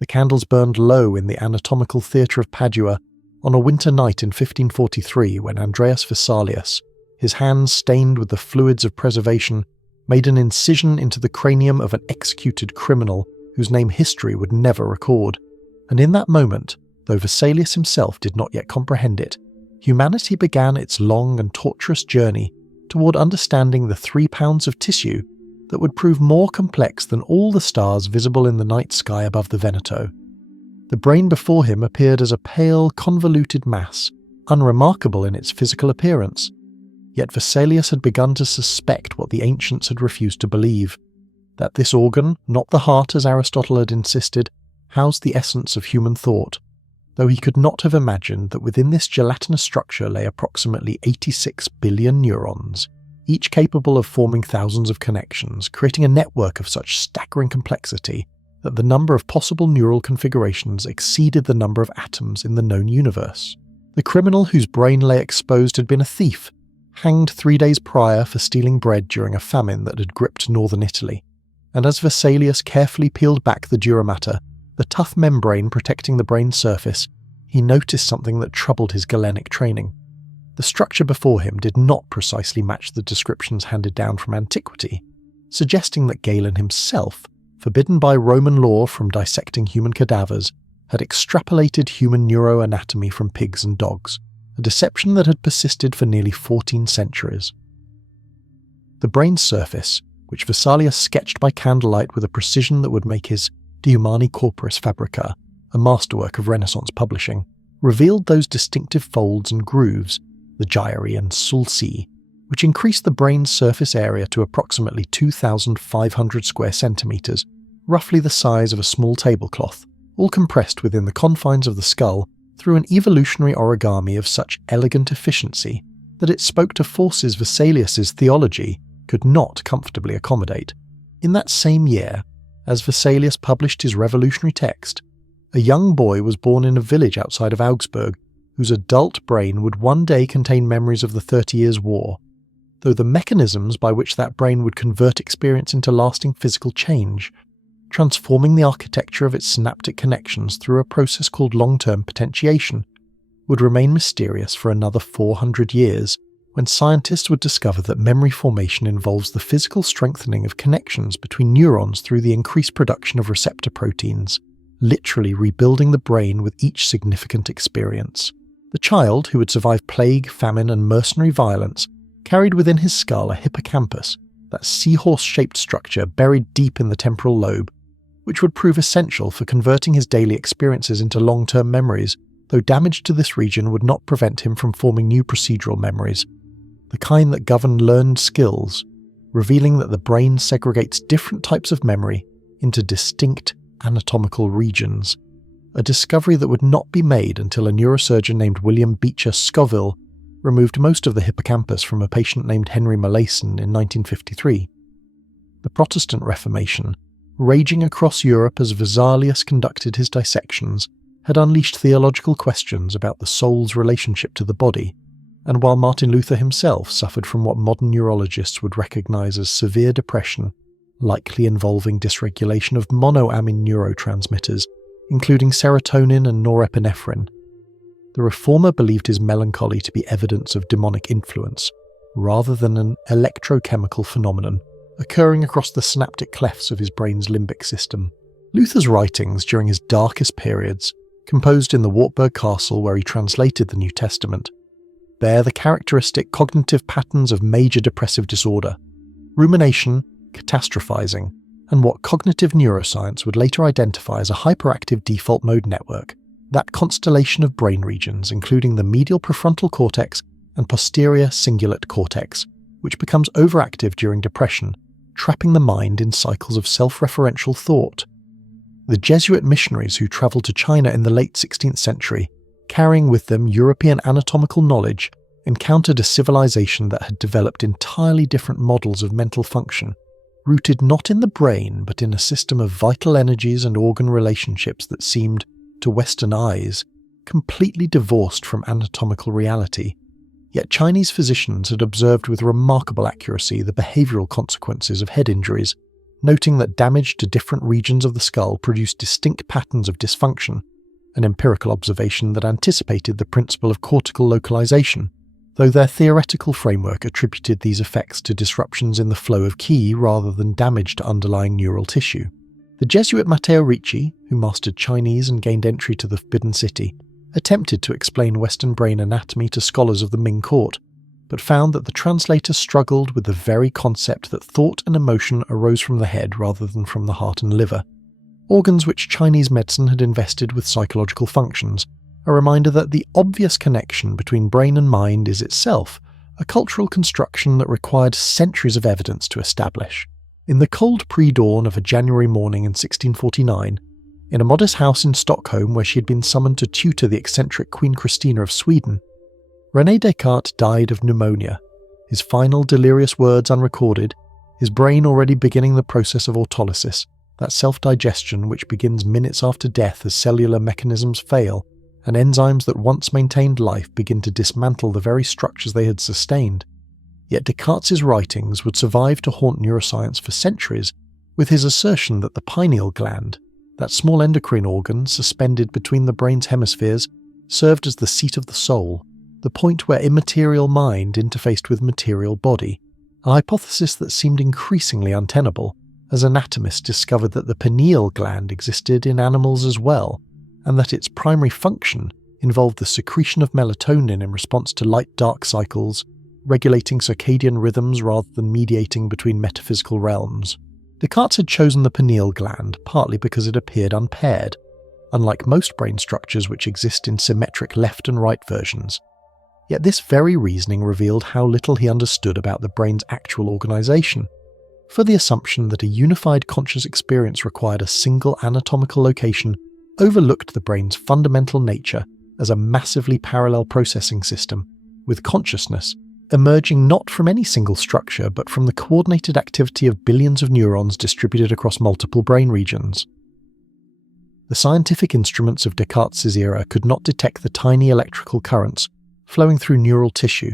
The candles burned low in the anatomical theatre of Padua on a winter night in 1543 when Andreas Vesalius, his hands stained with the fluids of preservation, made an incision into the cranium of an executed criminal whose name history would never record. And in that moment, though Vesalius himself did not yet comprehend it, humanity began its long and torturous journey toward understanding the 3 pounds of tissue that would prove more complex than all the stars visible in the night sky above the Veneto. The brain before him appeared as a pale, convoluted mass, unremarkable in its physical appearance. Yet Vesalius had begun to suspect what the ancients had refused to believe, that this organ, not the heart as Aristotle had insisted, housed the essence of human thought, though he could not have imagined that within this gelatinous structure lay approximately 86 billion neurons, each capable of forming thousands of connections, creating a network of such staggering complexity that the number of possible neural configurations exceeded the number of atoms in the known universe. The criminal whose brain lay exposed had been a thief, hanged 3 days prior for stealing bread during a famine that had gripped northern Italy, and as Vesalius carefully peeled back the dura mater, the tough membrane protecting the brain's surface, he noticed something that troubled his Galenic training. The structure before him did not precisely match the descriptions handed down from antiquity, suggesting that Galen himself, forbidden by Roman law from dissecting human cadavers, had extrapolated human neuroanatomy from pigs and dogs, a deception that had persisted for nearly 14 centuries. The brain's surface, which Vesalius sketched by candlelight with a precision that would make his De Humani Corporis Fabrica, a masterwork of Renaissance publishing, revealed those distinctive folds and grooves, the gyri and sulci, which increased the brain's surface area to approximately 2,500 square centimeters, roughly the size of a small tablecloth, all compressed within the confines of the skull through an evolutionary origami of such elegant efficiency that it spoke to forces Vesalius's theology could not comfortably accommodate. In that same year, as Vesalius published his revolutionary text, a young boy was born in a village outside of Augsburg whose adult brain would one day contain memories of the 30 Years' War, though the mechanisms by which that brain would convert experience into lasting physical change, transforming the architecture of its synaptic connections through a process called long-term potentiation, would remain mysterious for another 400 years, when scientists would discover that memory formation involves the physical strengthening of connections between neurons through the increased production of receptor proteins, literally rebuilding the brain with each significant experience. The child, who would survive plague, famine, and mercenary violence, carried within his skull a hippocampus, that seahorse-shaped structure buried deep in the temporal lobe, which would prove essential for converting his daily experiences into long-term memories, though damage to this region would not prevent him from forming new procedural memories, the kind that govern learned skills, revealing that the brain segregates different types of memory into distinct anatomical regions, a discovery that would not be made until a neurosurgeon named William Beecher Scoville removed most of the hippocampus from a patient named Henry Molaison in 1953. The Protestant Reformation, raging across Europe as Vesalius conducted his dissections, had unleashed theological questions about the soul's relationship to the body, and while Martin Luther himself suffered from what modern neurologists would recognize as severe depression, likely involving dysregulation of monoamine neurotransmitters, including serotonin and norepinephrine, the reformer believed his melancholy to be evidence of demonic influence, rather than an electrochemical phenomenon occurring across the synaptic clefts of his brain's limbic system. Luther's writings during his darkest periods, composed in the Wartburg Castle where he translated the New Testament, bear the characteristic cognitive patterns of major depressive disorder, rumination, catastrophizing, and what cognitive neuroscience would later identify as a hyperactive default mode network, that constellation of brain regions including the medial prefrontal cortex and posterior cingulate cortex, which becomes overactive during depression, trapping the mind in cycles of self-referential thought. The Jesuit missionaries who travelled to China in the late 16th century, carrying with them European anatomical knowledge, encountered a civilization that had developed entirely different models of mental function, rooted not in the brain but in a system of vital energies and organ relationships that seemed, to Western eyes, completely divorced from anatomical reality. Yet Chinese physicians had observed with remarkable accuracy the behavioural consequences of head injuries, noting that damage to different regions of the skull produced distinct patterns of dysfunction, an empirical observation that anticipated the principle of cortical localization, though their theoretical framework attributed these effects to disruptions in the flow of qi rather than damage to underlying neural tissue. The Jesuit Matteo Ricci, who mastered Chinese and gained entry to the Forbidden City, attempted to explain Western brain anatomy to scholars of the Ming court, but found that the translator struggled with the very concept that thought and emotion arose from the head rather than from the heart and liver, organs which Chinese medicine had invested with psychological functions, a reminder that the obvious connection between brain and mind is itself a cultural construction that required centuries of evidence to establish. In the cold pre-dawn of a January morning in 1649, in a modest house in Stockholm where she had been summoned to tutor the eccentric Queen Christina of Sweden, René Descartes died of pneumonia, his final delirious words unrecorded, his brain already beginning the process of autolysis, that self-digestion which begins minutes after death as cellular mechanisms fail, and enzymes that once maintained life begin to dismantle the very structures they had sustained. Yet Descartes' writings would survive to haunt neuroscience for centuries, with his assertion that the pineal gland, that small endocrine organ suspended between the brain's hemispheres, served as the seat of the soul, the point where immaterial mind interfaced with material body, a hypothesis that seemed increasingly untenable, as anatomists discovered that the pineal gland existed in animals as well, and that its primary function involved the secretion of melatonin in response to light-dark cycles, regulating circadian rhythms rather than mediating between metaphysical realms. Descartes had chosen the pineal gland partly because it appeared unpaired, unlike most brain structures which exist in symmetric left and right versions. Yet this very reasoning revealed how little he understood about the brain's actual organization, for the assumption that a unified conscious experience required a single anatomical location overlooked the brain's fundamental nature as a massively parallel processing system, with consciousness emerging not from any single structure but from the coordinated activity of billions of neurons distributed across multiple brain regions. The scientific instruments of Descartes' era could not detect the tiny electrical currents flowing through neural tissue,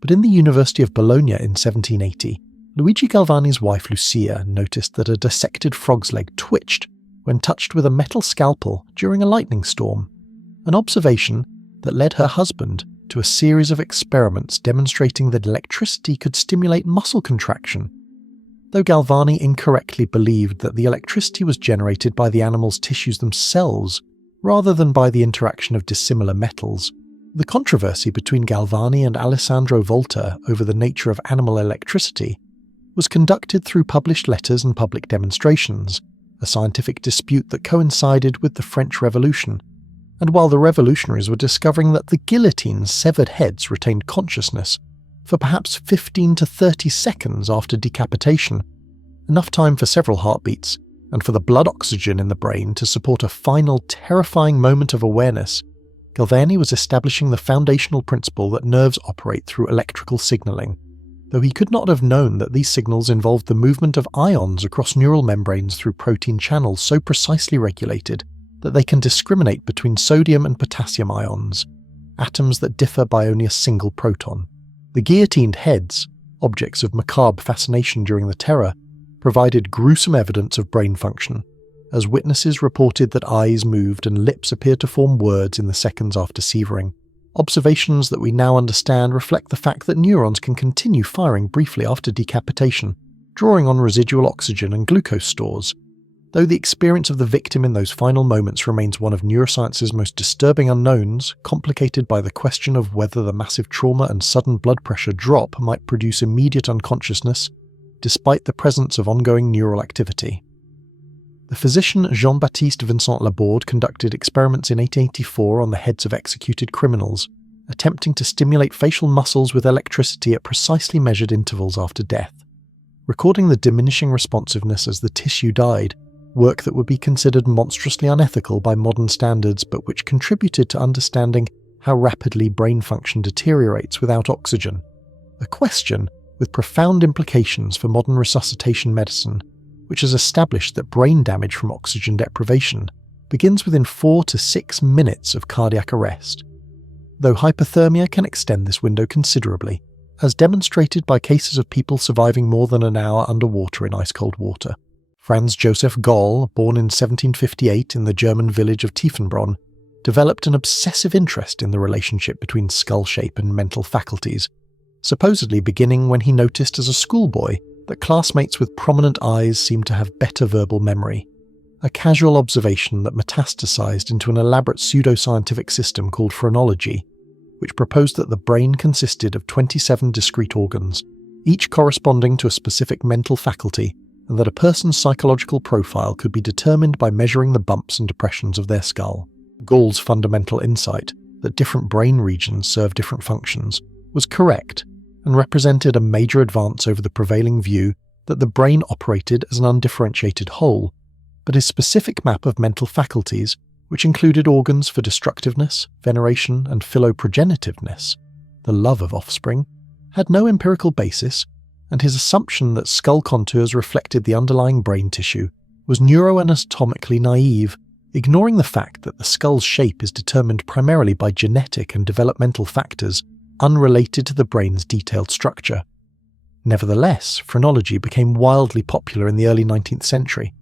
but in the University of Bologna in 1780, Luigi Galvani's wife Lucia noticed that a dissected frog's leg twitched when touched with a metal scalpel during a lightning storm, an observation that led her husband to a series of experiments demonstrating that electricity could stimulate muscle contraction, though Galvani incorrectly believed that the electricity was generated by the animal's tissues themselves rather than by the interaction of dissimilar metals. The controversy between Galvani and Alessandro Volta over the nature of animal electricity was conducted through published letters and public demonstrations, a scientific dispute that coincided with the French Revolution, and while the revolutionaries were discovering that the guillotine's severed heads retained consciousness for perhaps 15 to 30 seconds after decapitation, enough time for several heartbeats, and for the blood oxygen in the brain to support a final terrifying moment of awareness, Galvani was establishing the foundational principle that nerves operate through electrical signaling, though he could not have known that these signals involved the movement of ions across neural membranes through protein channels so precisely regulated that they can discriminate between sodium and potassium ions, atoms that differ by only a single proton. The guillotined heads, objects of macabre fascination during the Terror, provided gruesome evidence of brain function, as witnesses reported that eyes moved and lips appeared to form words in the seconds after severing. Observations that we now understand reflect the fact that neurons can continue firing briefly after decapitation, drawing on residual oxygen and glucose stores, though the experience of the victim in those final moments remains one of neuroscience's most disturbing unknowns, complicated by the question of whether the massive trauma and sudden blood pressure drop might produce immediate unconsciousness, despite the presence of ongoing neural activity. The physician Jean-Baptiste Vincent Laborde conducted experiments in 1884 on the heads of executed criminals, attempting to stimulate facial muscles with electricity at precisely measured intervals after death, recording the diminishing responsiveness as the tissue died, work that would be considered monstrously unethical by modern standards but which contributed to understanding how rapidly brain function deteriorates without oxygen, a question with profound implications for modern resuscitation medicine, which has established that brain damage from oxygen deprivation begins within 4 to 6 minutes of cardiac arrest, though hypothermia can extend this window considerably, as demonstrated by cases of people surviving more than an hour underwater in ice-cold water. Franz Joseph Goll, born in 1758 in the German village of Tiefenbronn, developed an obsessive interest in the relationship between skull shape and mental faculties, supposedly beginning when he noticed as a schoolboy that classmates with prominent eyes seemed to have better verbal memory, a casual observation that metastasized into an elaborate pseudoscientific system called phrenology, which proposed that the brain consisted of 27 discrete organs, each corresponding to a specific mental faculty, and that a person's psychological profile could be determined by measuring the bumps and depressions of their skull. Gall's fundamental insight that different brain regions serve different functions was correct and represented a major advance over the prevailing view that the brain operated as an undifferentiated whole, but his specific map of mental faculties, which included organs for destructiveness, veneration, and philoprogenitiveness, the love of offspring, had no empirical basis, and his assumption that skull contours reflected the underlying brain tissue was neuroanatomically naive, ignoring the fact that the skull's shape is determined primarily by genetic and developmental factors unrelated to the brain's detailed structure. Nevertheless, phrenology became wildly popular in the early 19th century,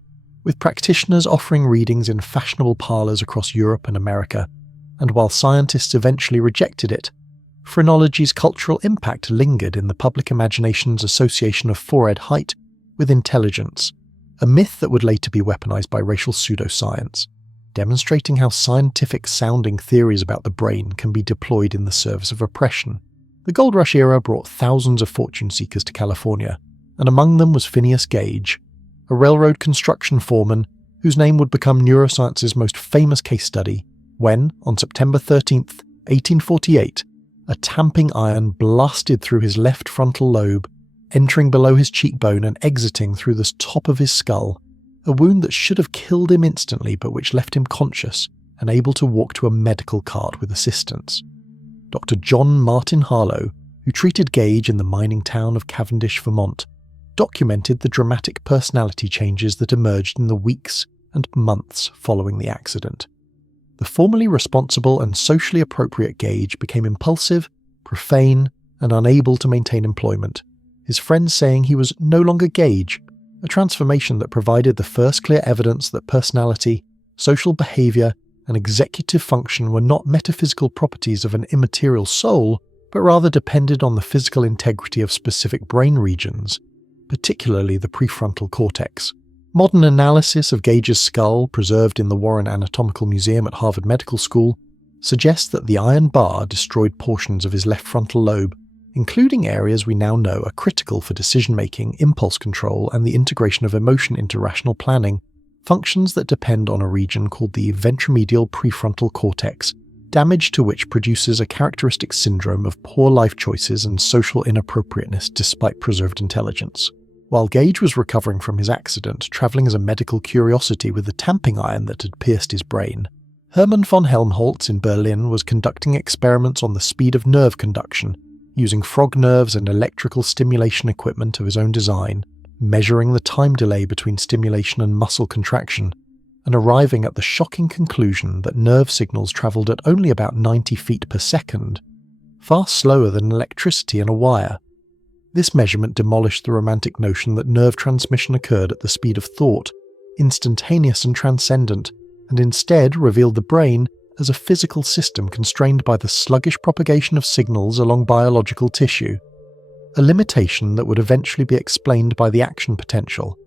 with practitioners offering readings in fashionable parlours across Europe and America, and while scientists eventually rejected it, phrenology's cultural impact lingered in the public imagination's association of forehead height with intelligence, a myth that would later be weaponized by racial pseudoscience, demonstrating how scientific-sounding theories about the brain can be deployed in the service of oppression. The Gold Rush era brought thousands of fortune seekers to California, and among them was Phineas Gage, a railroad construction foreman whose name would become neuroscience's most famous case study when, on September 13, 1848, a tamping iron blasted through his left frontal lobe, entering below his cheekbone and exiting through the top of his skull, a wound that should have killed him instantly but which left him conscious and able to walk to a medical cart with assistance. Dr. John Martin Harlow, who treated Gage in the mining town of Cavendish, Vermont, documented the dramatic personality changes that emerged in the weeks and months following the accident. The formerly responsible and socially appropriate Gage became impulsive, profane, and unable to maintain employment, his friends saying he was no longer Gage, a transformation that provided the first clear evidence that personality, social behavior, and executive function were not metaphysical properties of an immaterial soul, but rather depended on the physical integrity of specific brain regions, particularly the prefrontal cortex. Modern analysis of Gage's skull, preserved in the Warren Anatomical Museum at Harvard Medical School, suggests that the iron bar destroyed portions of his left frontal lobe, including areas we now know are critical for decision-making, impulse control, and the integration of emotion into rational planning, functions that depend on a region called the ventromedial prefrontal cortex, damage to which produces a characteristic syndrome of poor life choices and social inappropriateness despite preserved intelligence. While Gage was recovering from his accident, travelling as a medical curiosity with the tamping iron that had pierced his brain, Hermann von Helmholtz in Berlin was conducting experiments on the speed of nerve conduction, using frog nerves and electrical stimulation equipment of his own design, measuring the time delay between stimulation and muscle contraction, and arriving at the shocking conclusion that nerve signals travelled at only about 90 feet per second, far slower than electricity in a wire. This measurement demolished the romantic notion that nerve transmission occurred at the speed of thought, instantaneous and transcendent, and instead revealed the brain as a physical system constrained by the sluggish propagation of signals along biological tissue, a limitation that would eventually be explained by the action potential,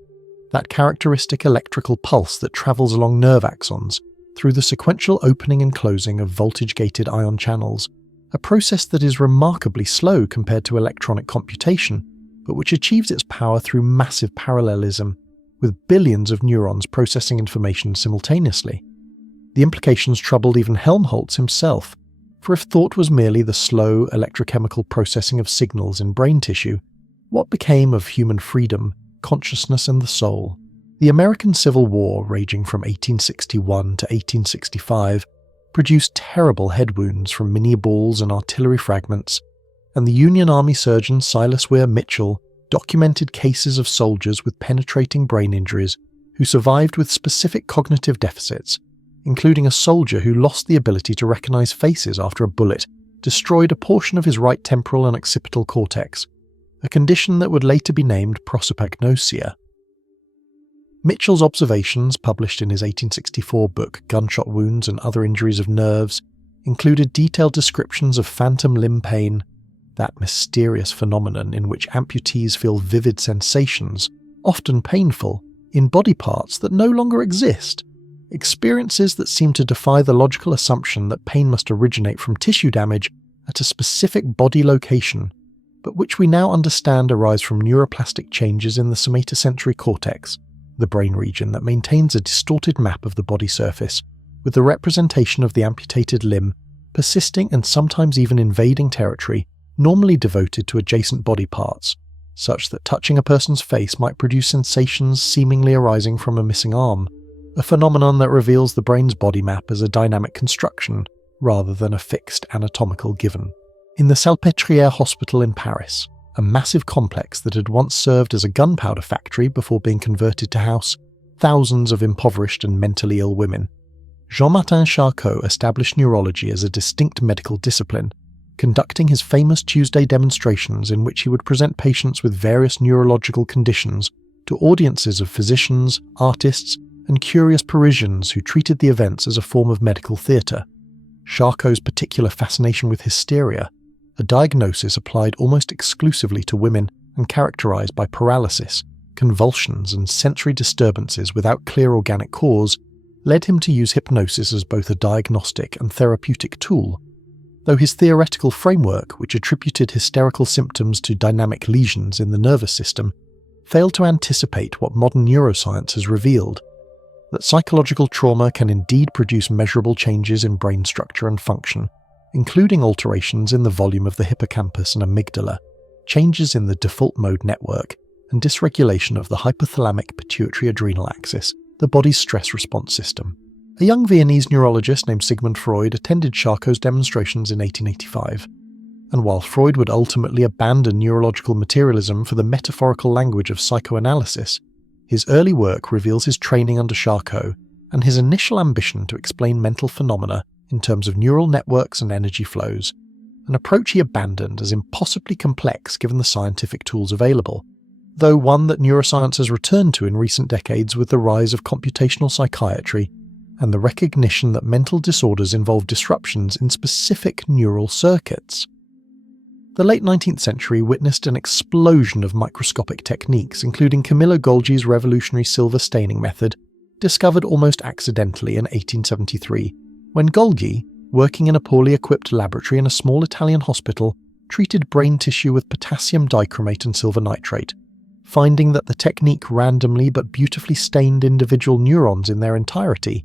that characteristic electrical pulse that travels along nerve axons through the sequential opening and closing of voltage-gated ion channels, a process that is remarkably slow compared to electronic computation, but which achieves its power through massive parallelism, with billions of neurons processing information simultaneously. The implications troubled even Helmholtz himself, for if thought was merely the slow electrochemical processing of signals in brain tissue, what became of human freedom, consciousness, and the soul? The American Civil War, raging from 1861 to 1865, produced terrible head wounds from Minie balls and artillery fragments, and the Union Army surgeon Silas Weir Mitchell documented cases of soldiers with penetrating brain injuries who survived with specific cognitive deficits, including a soldier who lost the ability to recognize faces after a bullet destroyed a portion of his right temporal and occipital cortex, a condition that would later be named prosopagnosia. Mitchell's observations, published in his 1864 book Gunshot Wounds and Other Injuries of Nerves, included detailed descriptions of phantom limb pain, that mysterious phenomenon in which amputees feel vivid sensations, often painful, in body parts that no longer exist, experiences that seem to defy the logical assumption that pain must originate from tissue damage at a specific body location, but which we now understand arise from neuroplastic changes in the somatosensory cortex, the brain region that maintains a distorted map of the body surface, with the representation of the amputated limb persisting and sometimes even invading territory normally devoted to adjacent body parts, such that touching a person's face might produce sensations seemingly arising from a missing arm, a phenomenon that reveals the brain's body map as a dynamic construction rather than a fixed anatomical given. In the Salpêtrière Hospital in Paris, a massive complex that had once served as a gunpowder factory before being converted to house thousands of impoverished and mentally ill women, Jean-Martin Charcot established neurology as a distinct medical discipline, conducting his famous Tuesday demonstrations in which he would present patients with various neurological conditions to audiences of physicians, artists, and curious Parisians who treated the events as a form of medical theatre. Charcot's particular fascination with hysteria, a diagnosis applied almost exclusively to women and characterized by paralysis, convulsions, and sensory disturbances without clear organic cause, led him to use hypnosis as both a diagnostic and therapeutic tool. Though his theoretical framework, which attributed hysterical symptoms to dynamic lesions in the nervous system, failed to anticipate what modern neuroscience has revealed, that psychological trauma can indeed produce measurable changes in brain structure and function, including alterations in the volume of the hippocampus and amygdala, changes in the default mode network, and dysregulation of the hypothalamic pituitary adrenal axis, the body's stress response system. A young Viennese neurologist named Sigmund Freud attended Charcot's demonstrations in 1885, and while Freud would ultimately abandon neurological materialism for the metaphorical language of psychoanalysis, his early work reveals his training under Charcot and his initial ambition to explain mental phenomena in terms of neural networks and energy flows, an approach he abandoned as impossibly complex given the scientific tools available, though one that neuroscience has returned to in recent decades with the rise of computational psychiatry and the recognition that mental disorders involve disruptions in specific neural circuits. The late 19th century witnessed an explosion of microscopic techniques, including Camillo Golgi's revolutionary silver staining method, discovered almost accidentally in 1873, when Golgi, working in a poorly equipped laboratory in a small Italian hospital, treated brain tissue with potassium dichromate and silver nitrate, finding that the technique randomly but beautifully stained individual neurons in their entirety,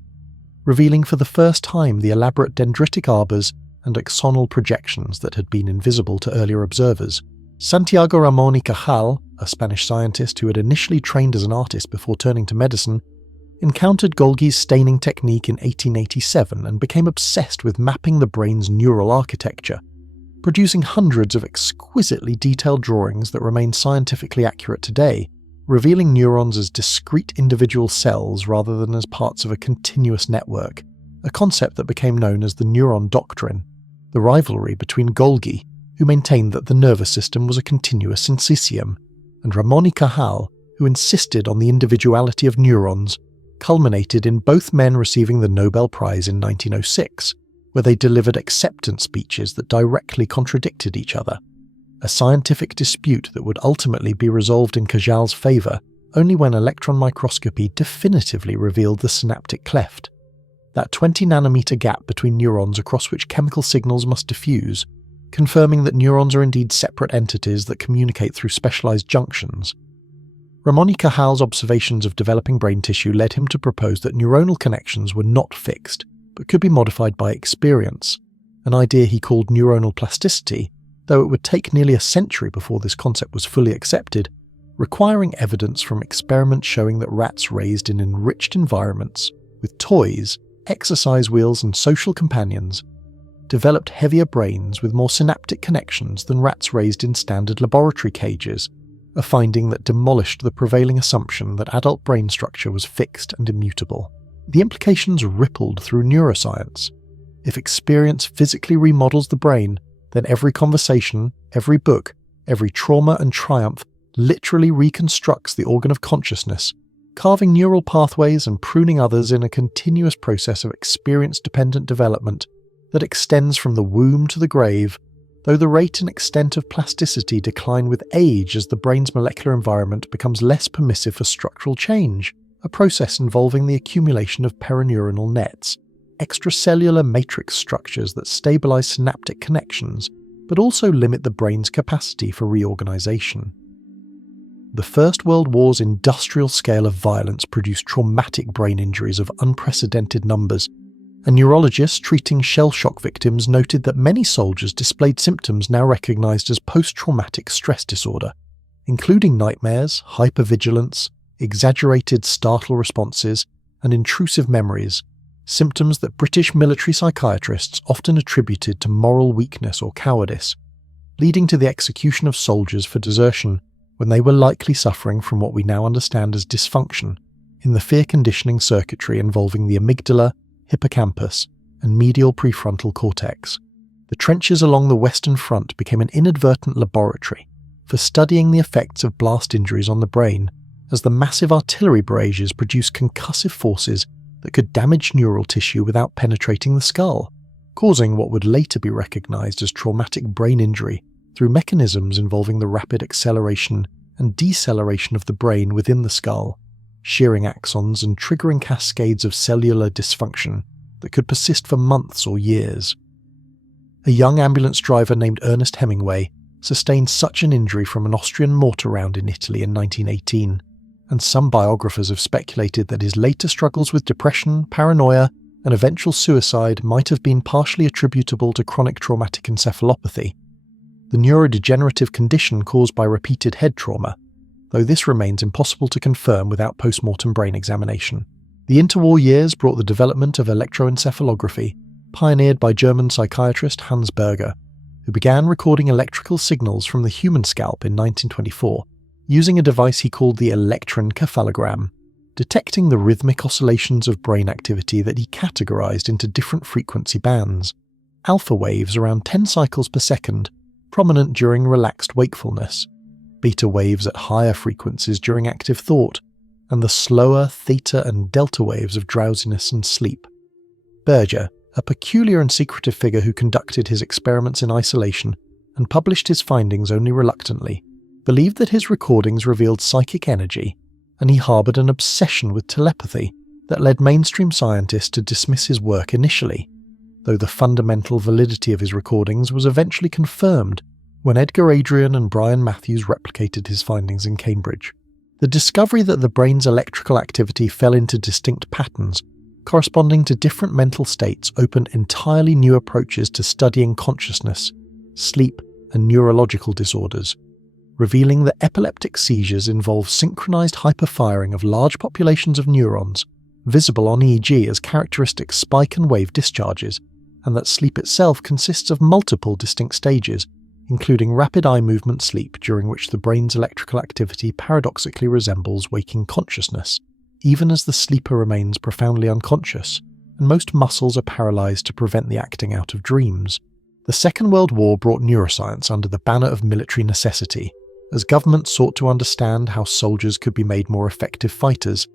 revealing for the first time the elaborate dendritic arbors and axonal projections that had been invisible to earlier observers. Santiago Ramón y Cajal, a Spanish scientist who had initially trained as an artist before turning to medicine, encountered Golgi's staining technique in 1887 and became obsessed with mapping the brain's neural architecture, producing hundreds of exquisitely detailed drawings that remain scientifically accurate today, revealing neurons as discrete individual cells rather than as parts of a continuous network, a concept that became known as the neuron doctrine, the rivalry between Golgi, who maintained that the nervous system was a continuous syncytium, and Ramón y Cajal, who insisted on the individuality of neurons, culminated in both men receiving the Nobel Prize in 1906, where they delivered acceptance speeches that directly contradicted each other, a scientific dispute that would ultimately be resolved in Cajal's favour only when electron microscopy definitively revealed the synaptic cleft, that 20-nanometer gap between neurons across which chemical signals must diffuse, confirming that neurons are indeed separate entities that communicate through specialised junctions. Ramón y Cajal's observations of developing brain tissue led him to propose that neuronal connections were not fixed, but could be modified by experience, an idea he called neuronal plasticity, though it would take nearly a century before this concept was fully accepted, requiring evidence from experiments showing that rats raised in enriched environments, with toys, exercise wheels and social companions, developed heavier brains with more synaptic connections than rats raised in standard laboratory cages, a finding that demolished the prevailing assumption that adult brain structure was fixed and immutable. The implications rippled through neuroscience. If experience physically remodels the brain, then every conversation, every book, every trauma and triumph literally reconstructs the organ of consciousness, carving neural pathways and pruning others in a continuous process of experience-dependent development that extends from the womb to the grave, though the rate and extent of plasticity decline with age as the brain's molecular environment becomes less permissive for structural change, a process involving the accumulation of perineuronal nets, extracellular matrix structures that stabilize synaptic connections, but also limit the brain's capacity for reorganization. The First World War's industrial scale of violence produced traumatic brain injuries of unprecedented numbers, and neurologists treating shell shock victims noted that many soldiers displayed symptoms now recognized as post-traumatic stress disorder, including nightmares, hypervigilance, exaggerated startle responses, and intrusive memories, symptoms that British military psychiatrists often attributed to moral weakness or cowardice, leading to the execution of soldiers for desertion when they were likely suffering from what we now understand as dysfunction in the fear conditioning circuitry involving the amygdala, hippocampus, and medial prefrontal cortex. The trenches along the Western Front became an inadvertent laboratory for studying the effects of blast injuries on the brain, as the massive artillery barrages produced concussive forces that could damage neural tissue without penetrating the skull, causing what would later be recognized as traumatic brain injury through mechanisms involving the rapid acceleration and deceleration of the brain within the skull, shearing axons and triggering cascades of cellular dysfunction that could persist for months or years. A young ambulance driver named Ernest Hemingway sustained such an injury from an Austrian mortar round in Italy in 1918, and some biographers have speculated that his later struggles with depression, paranoia, and eventual suicide might have been partially attributable to chronic traumatic encephalopathy, the neurodegenerative condition caused by repeated head trauma, though this remains impossible to confirm without post-mortem brain examination. The interwar years brought the development of electroencephalography, pioneered by German psychiatrist Hans Berger, who began recording electrical signals from the human scalp in 1924, using a device he called the electroencephalogram, detecting the rhythmic oscillations of brain activity that he categorized into different frequency bands: alpha waves around 10 cycles per second, prominent during relaxed wakefulness, beta waves at higher frequencies during active thought, and the slower theta and delta waves of drowsiness and sleep. Berger, a peculiar and secretive figure who conducted his experiments in isolation and published his findings only reluctantly, believed that his recordings revealed psychic energy, and he harbored an obsession with telepathy that led mainstream scientists to dismiss his work initially, though the fundamental validity of his recordings was eventually confirmed when Edgar Adrian and Brian Matthews replicated his findings in Cambridge. The discovery that the brain's electrical activity fell into distinct patterns corresponding to different mental states opened entirely new approaches to studying consciousness, sleep, and neurological disorders, revealing that epileptic seizures involve synchronized hyperfiring of large populations of neurons, visible on EEG as characteristic spike and wave discharges, and that sleep itself consists of multiple distinct stages, including rapid eye movement sleep during which the brain's electrical activity paradoxically resembles waking consciousness, even as the sleeper remains profoundly unconscious, and most muscles are paralyzed to prevent the acting out of dreams. The Second World War brought neuroscience under the banner of military necessity, as governments sought to understand how soldiers could be made more effective fighters,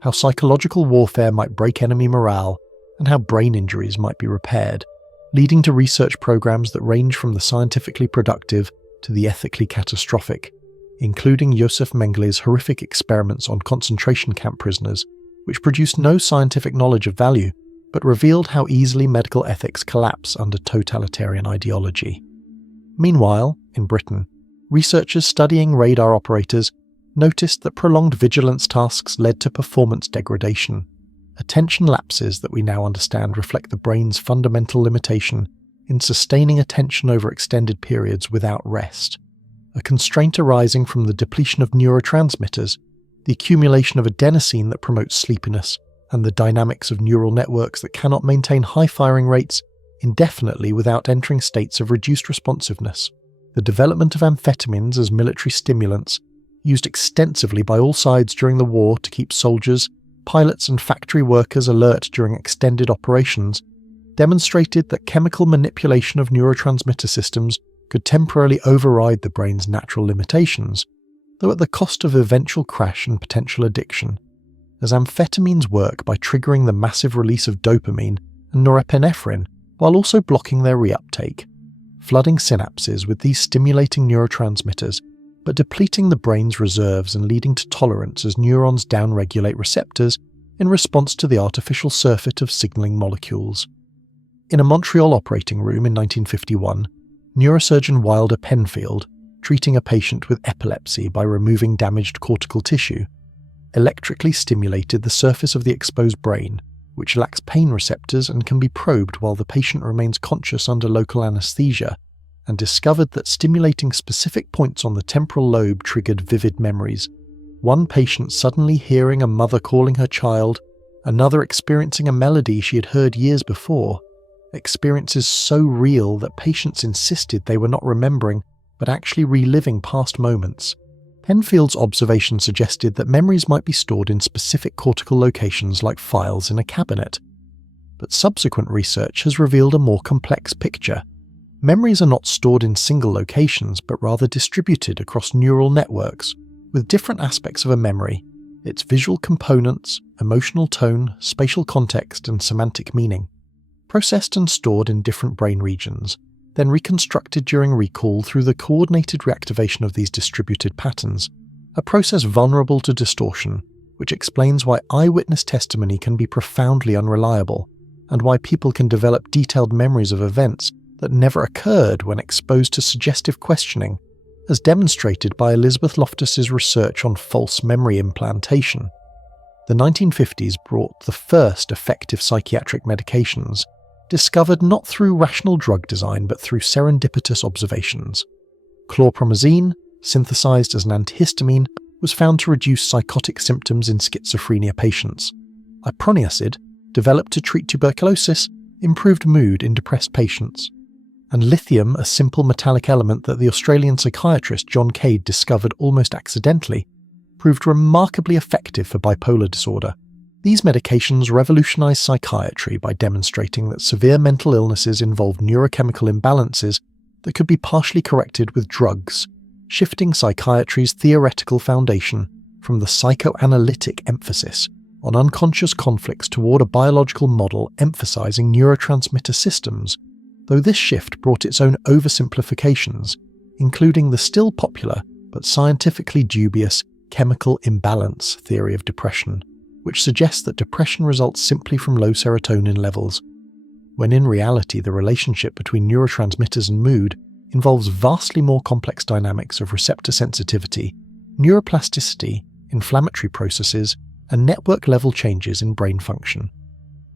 how psychological warfare might break enemy morale, and how brain injuries might be repaired, leading to research programs that range from the scientifically productive to the ethically catastrophic, including Josef Mengelé's horrific experiments on concentration camp prisoners, which produced no scientific knowledge of value, but revealed how easily medical ethics collapse under totalitarian ideology. Meanwhile, in Britain, researchers studying radar operators noticed that prolonged vigilance tasks led to performance degradation. Attention lapses that we now understand reflect the brain's fundamental limitation in sustaining attention over extended periods without rest, a constraint arising from the depletion of neurotransmitters, the accumulation of adenosine that promotes sleepiness, and the dynamics of neural networks that cannot maintain high firing rates indefinitely without entering states of reduced responsiveness. The development of amphetamines as military stimulants, used extensively by all sides during the war to keep soldiers, pilots and factory workers alert during extended operations, demonstrated that chemical manipulation of neurotransmitter systems could temporarily override the brain's natural limitations, though at the cost of eventual crash and potential addiction. as amphetamines work by triggering the massive release of dopamine and norepinephrine while also blocking their reuptake, flooding synapses with these stimulating neurotransmitters, but depleting the brain's reserves and leading to tolerance as neurons downregulate receptors in response to the artificial surfeit of signaling molecules. In a Montreal operating room in 1951, neurosurgeon Wilder Penfield, treating a patient with epilepsy by removing damaged cortical tissue, electrically stimulated the surface of the exposed brain, which lacks pain receptors and can be probed while the patient remains conscious under local anesthesia, and discovered that stimulating specific points on the temporal lobe triggered vivid memories. One patient suddenly hearing a mother calling her child, another experiencing a melody she had heard years before, experiences so real that patients insisted they were not remembering but actually reliving past moments. Penfield's observation suggested that memories might be stored in specific cortical locations like files in a cabinet. But subsequent research has revealed a more complex picture. Memories are not stored in single locations but rather distributed across neural networks, with different aspects of a memory, its visual components, emotional tone, spatial context, and semantic meaning, processed and stored in different brain regions, then reconstructed during recall through the coordinated reactivation of these distributed patterns, a process vulnerable to distortion, which explains why eyewitness testimony can be profoundly unreliable, and why people can develop detailed memories of events that never occurred when exposed to suggestive questioning, as demonstrated by Elizabeth Loftus's research on false memory implantation. The 1950s brought the first effective psychiatric medications, discovered not through rational drug design but through serendipitous observations. Chlorpromazine, synthesized as an antihistamine, was found to reduce psychotic symptoms in schizophrenia patients. Iproniacid, developed to treat tuberculosis, improved mood in depressed patients. And lithium, a simple metallic element that the Australian psychiatrist John Cade discovered almost accidentally, proved remarkably effective for bipolar disorder. These medications revolutionized psychiatry by demonstrating that severe mental illnesses involved neurochemical imbalances that could be partially corrected with drugs, shifting psychiatry's theoretical foundation from the psychoanalytic emphasis on unconscious conflicts toward a biological model emphasizing neurotransmitter systems, though this shift brought its own oversimplifications, including the still popular but scientifically dubious chemical imbalance theory of depression, which suggests that depression results simply from low serotonin levels, when in reality the relationship between neurotransmitters and mood involves vastly more complex dynamics of receptor sensitivity, neuroplasticity, inflammatory processes, and network-level changes in brain function.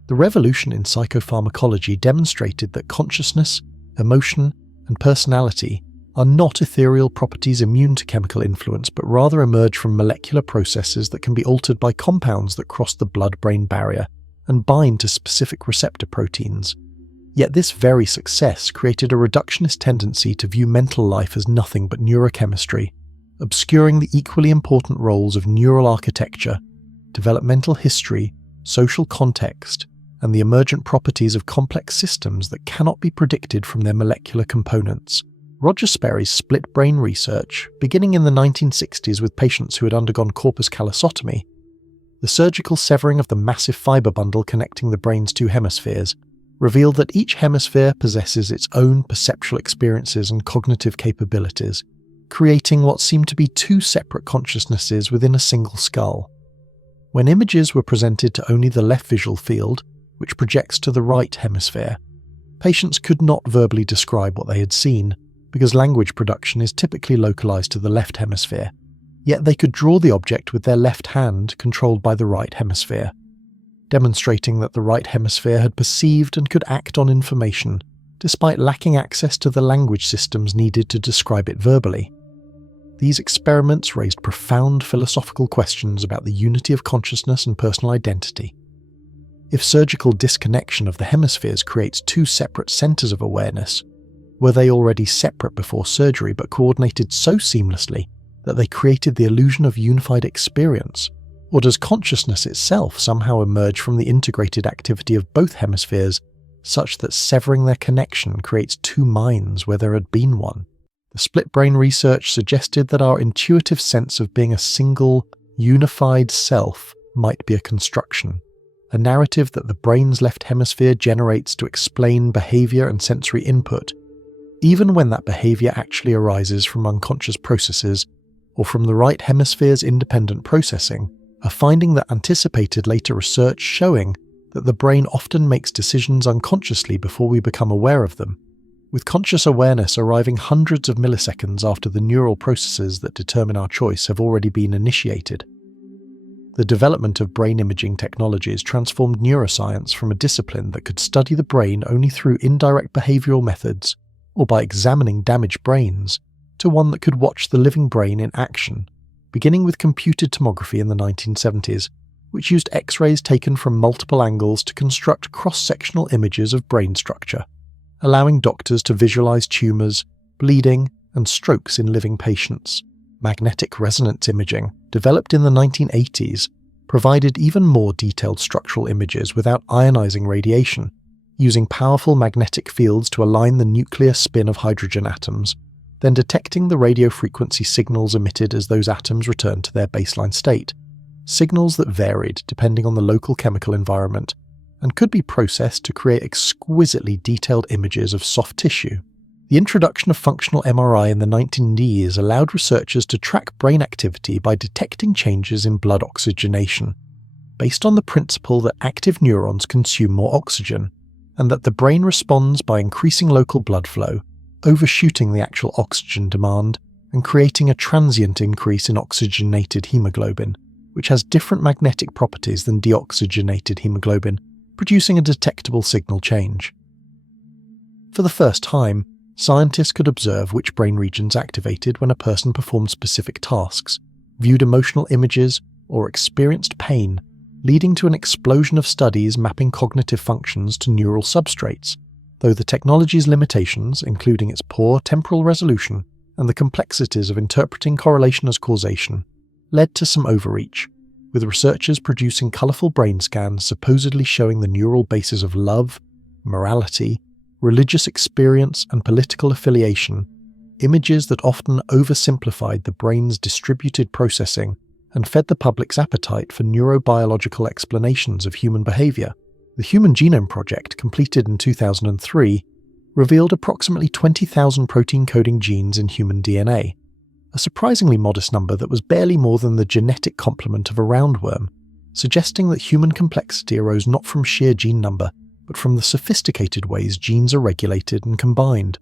The revolution in psychopharmacology demonstrated that consciousness, emotion, and personality are not ethereal properties immune to chemical influence but rather emerge from molecular processes that can be altered by compounds that cross the blood-brain barrier and bind to specific receptor proteins. Yet this very success created a reductionist tendency to view mental life as nothing but neurochemistry, obscuring the equally important roles of neural architecture, developmental history, social context, and the emergent properties of complex systems that cannot be predicted from their molecular components. Roger Sperry's split brain research, beginning in the 1960s with patients who had undergone corpus callosotomy, the surgical severing of the massive fiber bundle connecting the brain's two hemispheres, revealed that each hemisphere possesses its own perceptual experiences and cognitive capabilities, creating what seemed to be two separate consciousnesses within a single skull. When images were presented to only the left visual field, which projects to the right hemisphere, patients could not verbally describe what they had seen, because language production is typically localized to the left hemisphere, yet they could draw the object with their left hand controlled by the right hemisphere, demonstrating that the right hemisphere had perceived and could act on information, despite lacking access to the language systems needed to describe it verbally. These experiments raised profound philosophical questions about the unity of consciousness and personal identity. If surgical disconnection of the hemispheres creates two separate centers of awareness, were they already separate before surgery but coordinated so seamlessly that they created the illusion of unified experience? Or does consciousness itself somehow emerge from the integrated activity of both hemispheres, such that severing their connection creates two minds where there had been one? The split brain research suggested that our intuitive sense of being a single, unified self might be a construction, a narrative that the brain's left hemisphere generates to explain behavior and sensory input, even when that behavior actually arises from unconscious processes or from the right hemisphere's independent processing, a finding that anticipated later research showing that the brain often makes decisions unconsciously before we become aware of them, with conscious awareness arriving hundreds of milliseconds after the neural processes that determine our choice have already been initiated. The development of brain imaging technologies transformed neuroscience from a discipline that could study the brain only through indirect behavioral methods or by examining damaged brains, to one that could watch the living brain in action, beginning with computed tomography in the 1970s, which used X-rays taken from multiple angles to construct cross-sectional images of brain structure, allowing doctors to visualize tumors, bleeding, and strokes in living patients. Magnetic resonance imaging, developed in the 1980s, provided even more detailed structural images without ionizing radiation, using powerful magnetic fields to align the nuclear spin of hydrogen atoms, then detecting the radio frequency signals emitted as those atoms returned to their baseline state, signals that varied depending on the local chemical environment, and could be processed to create exquisitely detailed images of soft tissue. The introduction of functional MRI in the 1990s allowed researchers to track brain activity by detecting changes in blood oxygenation, based on the principle that active neurons consume more oxygen, and that the brain responds by increasing local blood flow, overshooting the actual oxygen demand, and creating a transient increase in oxygenated hemoglobin, which has different magnetic properties than deoxygenated hemoglobin, producing a detectable signal change. For the first time, scientists could observe which brain regions activated when a person performed specific tasks, viewed emotional images, or experienced pain, leading to an explosion of studies mapping cognitive functions to neural substrates, though the technology's limitations, including its poor temporal resolution and the complexities of interpreting correlation as causation, led to some overreach, with researchers producing colourful brain scans supposedly showing the neural bases of love, morality, religious experience, and political affiliation, images that often oversimplified the brain's distributed processing and fed the public's appetite for neurobiological explanations of human behaviour. The Human Genome Project, completed in 2003, revealed approximately 20,000 protein-coding genes in human DNA, a surprisingly modest number that was barely more than the genetic complement of a roundworm, suggesting that human complexity arose not from sheer gene number, but from the sophisticated ways genes are regulated and combined.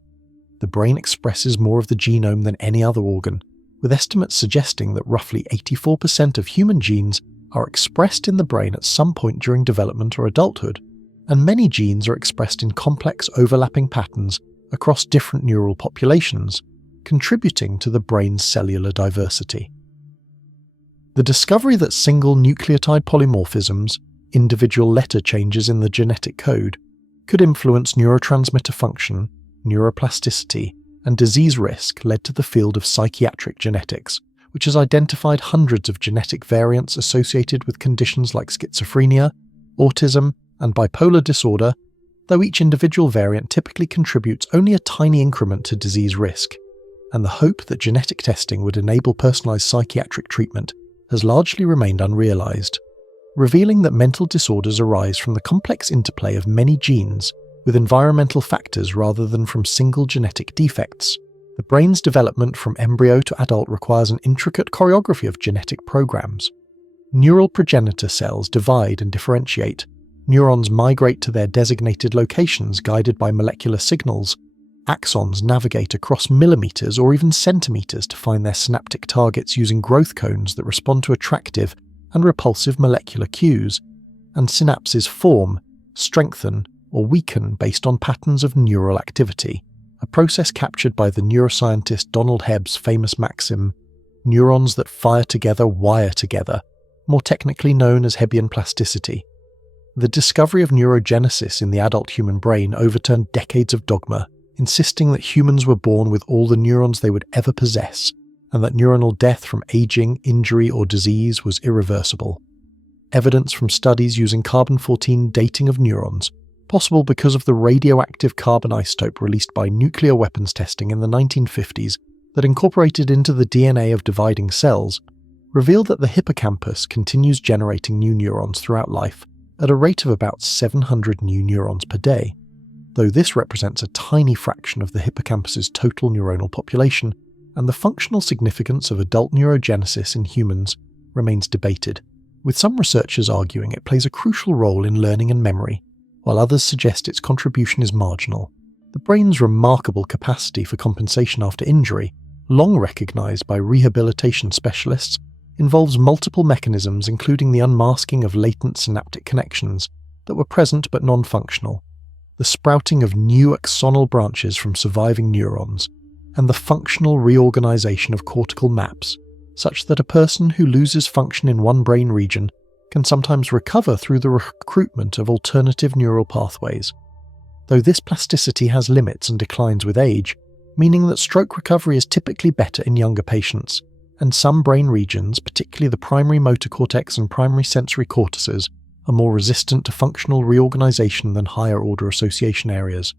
The brain expresses more of the genome than any other organ, with estimates suggesting that roughly 84% of human genes are expressed in the brain at some point during development or adulthood, and many genes are expressed in complex overlapping patterns across different neural populations, contributing to the brain's cellular diversity. The discovery that single nucleotide polymorphisms, individual letter changes in the genetic code, could influence neurotransmitter function, neuroplasticity, and disease risk led to the field of psychiatric genetics, which has identified hundreds of genetic variants associated with conditions like schizophrenia, autism, and bipolar disorder, though each individual variant typically contributes only a tiny increment to disease risk, and the hope that genetic testing would enable personalized psychiatric treatment has largely remained unrealized, revealing that mental disorders arise from the complex interplay of many genes with environmental factors rather than from single genetic defects. The brain's development from embryo to adult requires an intricate choreography of genetic programs. Neural progenitor cells divide and differentiate, neurons migrate to their designated locations guided by molecular signals, axons navigate across millimeters or even centimeters to find their synaptic targets using growth cones that respond to attractive and repulsive molecular cues, and synapses form, strengthen, or weaken based on patterns of neural activity, a process captured by the neuroscientist Donald Hebb's famous maxim, "Neurons that fire together wire together," more technically known as Hebbian plasticity. The discovery of neurogenesis in the adult human brain overturned decades of dogma, insisting that humans were born with all the neurons they would ever possess, and that neuronal death from aging, injury, or disease was irreversible. Evidence from studies using carbon-14 dating of neurons, possible because of the radioactive carbon isotope released by nuclear weapons testing in the 1950s that incorporated into the DNA of dividing cells, revealed that the hippocampus continues generating new neurons throughout life at a rate of about 700 new neurons per day. Though this represents a tiny fraction of the hippocampus's total neuronal population, and the functional significance of adult neurogenesis in humans remains debated, with some researchers arguing it plays a crucial role in learning and memory, while others suggest its contribution is marginal. The brain's remarkable capacity for compensation after injury, long recognized by rehabilitation specialists, involves multiple mechanisms including the unmasking of latent synaptic connections that were present but non-functional, the sprouting of new axonal branches from surviving neurons, and the functional reorganization of cortical maps, such that a person who loses function in one brain region can sometimes recover through the recruitment of alternative neural pathways. Though this plasticity has limits and declines with age, meaning that stroke recovery is typically better in younger patients, and some brain regions, particularly the primary motor cortex and primary sensory cortices, are more resistant to functional reorganization than higher-order association areas.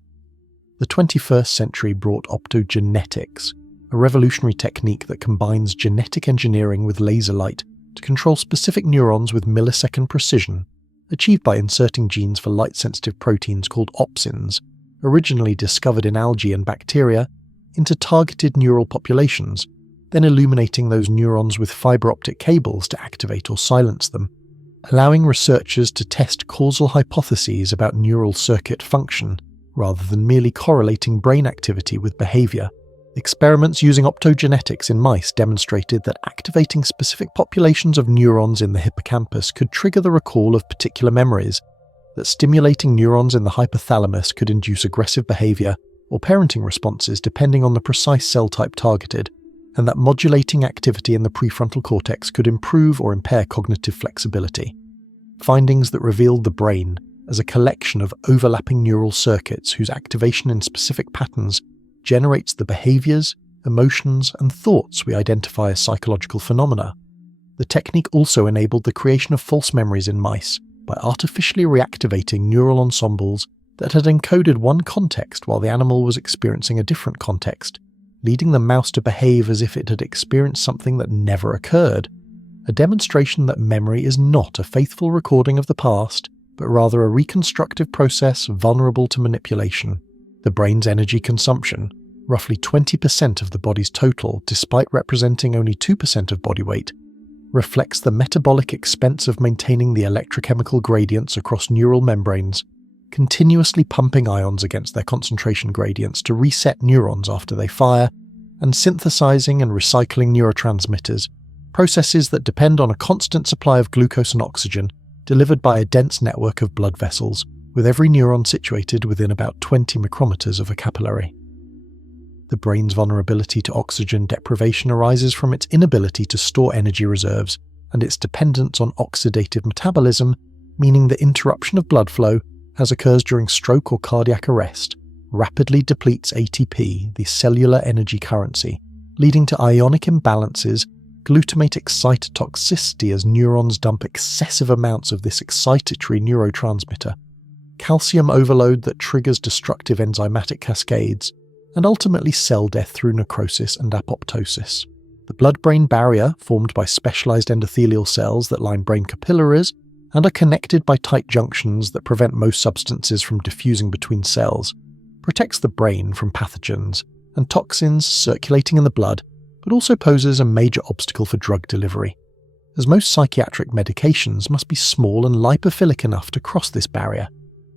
The 21st century brought optogenetics, a revolutionary technique that combines genetic engineering with laser light to control specific neurons with millisecond precision, achieved by inserting genes for light-sensitive proteins called opsins, originally discovered in algae and bacteria, into targeted neural populations, then illuminating those neurons with fiber optic cables to activate or silence them, allowing researchers to test causal hypotheses about neural circuit function, rather than merely correlating brain activity with behavior. Experiments using optogenetics in mice demonstrated that activating specific populations of neurons in the hippocampus could trigger the recall of particular memories, that stimulating neurons in the hypothalamus could induce aggressive behavior or parenting responses depending on the precise cell type targeted, and that modulating activity in the prefrontal cortex could improve or impair cognitive flexibility. Findings that revealed the brain as a collection of overlapping neural circuits whose activation in specific patterns generates the behaviors, emotions, and thoughts we identify as psychological phenomena. The technique also enabled the creation of false memories in mice by artificially reactivating neural ensembles that had encoded one context while the animal was experiencing a different context, leading the mouse to behave as if it had experienced something that never occurred, a demonstration that memory is not a faithful recording of the past, but rather a reconstructive process vulnerable to manipulation. The brain's energy consumption, roughly 20% of the body's total despite representing only 2% of body weight, reflects the metabolic expense of maintaining the electrochemical gradients across neural membranes, continuously pumping ions against their concentration gradients to reset neurons after they fire, and synthesizing and recycling neurotransmitters, processes that depend on a constant supply of glucose and oxygen delivered by a dense network of blood vessels, with every neuron situated within about 20 micrometers of a capillary. The brain's vulnerability to oxygen deprivation arises from its inability to store energy reserves and its dependence on oxidative metabolism, meaning the interruption of blood flow, as occurs during stroke or cardiac arrest, rapidly depletes ATP, the cellular energy currency, leading to ionic imbalances, glutamate excitotoxicity as neurons dump excessive amounts of this excitatory neurotransmitter, calcium overload that triggers destructive enzymatic cascades, and ultimately cell death through necrosis and apoptosis. The blood-brain barrier, formed by specialized endothelial cells that line brain capillaries and are connected by tight junctions that prevent most substances from diffusing between cells, protects the brain from pathogens and toxins circulating in the blood, but also poses a major obstacle for drug delivery, as most psychiatric medications must be small and lipophilic enough to cross this barrier,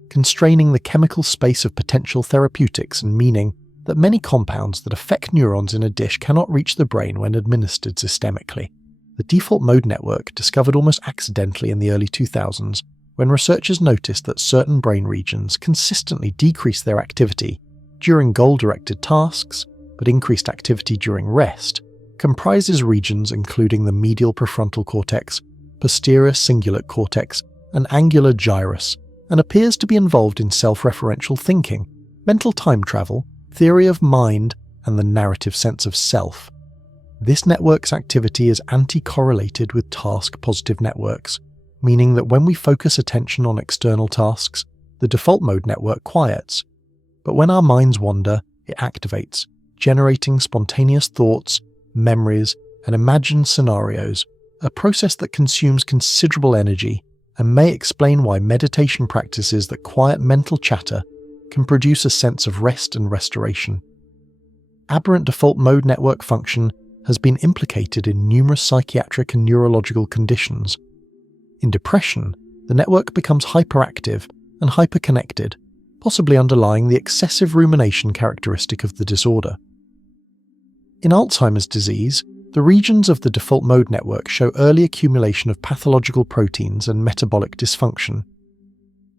constraining the chemical space of potential therapeutics and meaning that many compounds that affect neurons in a dish cannot reach the brain when administered systemically. The default mode network, discovered almost accidentally in the early 2000s, when researchers noticed that certain brain regions consistently decreased their activity during goal-directed tasks, but increased activity during rest, comprises regions including the medial prefrontal cortex, posterior cingulate cortex, and angular gyrus, and appears to be involved in self-referential thinking, mental time travel, theory of mind, and the narrative sense of self. This network's activity is anti-correlated with task-positive networks, meaning that when we focus attention on external tasks, the default mode network quiets. But when our minds wander, it activates, generating spontaneous thoughts, memories, and imagined scenarios, a process that consumes considerable energy and may explain why meditation practices that quiet mental chatter can produce a sense of rest and restoration. Aberrant default mode network function has been implicated in numerous psychiatric and neurological conditions. In depression, the network becomes hyperactive and hyperconnected, possibly underlying the excessive rumination characteristic of the disorder. In Alzheimer's disease, the regions of the default mode network show early accumulation of pathological proteins and metabolic dysfunction.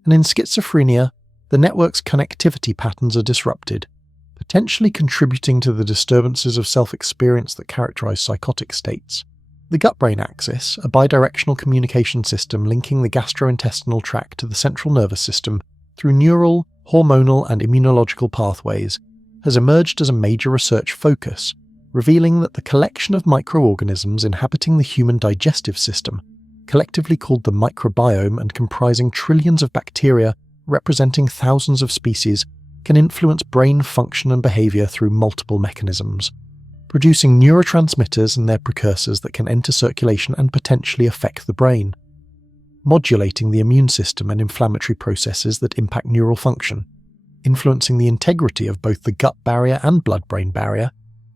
And in schizophrenia, the network's connectivity patterns are disrupted, potentially contributing to the disturbances of self-experience that characterize psychotic states. The gut-brain axis, a bidirectional communication system linking the gastrointestinal tract to the central nervous system through neural, hormonal, and immunological pathways, has emerged as a major research focus, revealing that the collection of microorganisms inhabiting the human digestive system, collectively called the microbiome and comprising trillions of bacteria representing thousands of species, can influence brain function and behavior through multiple mechanisms, producing neurotransmitters and their precursors that can enter circulation and potentially affect the brain, modulating the immune system and inflammatory processes that impact neural function, influencing the integrity of both the gut barrier and blood-brain barrier,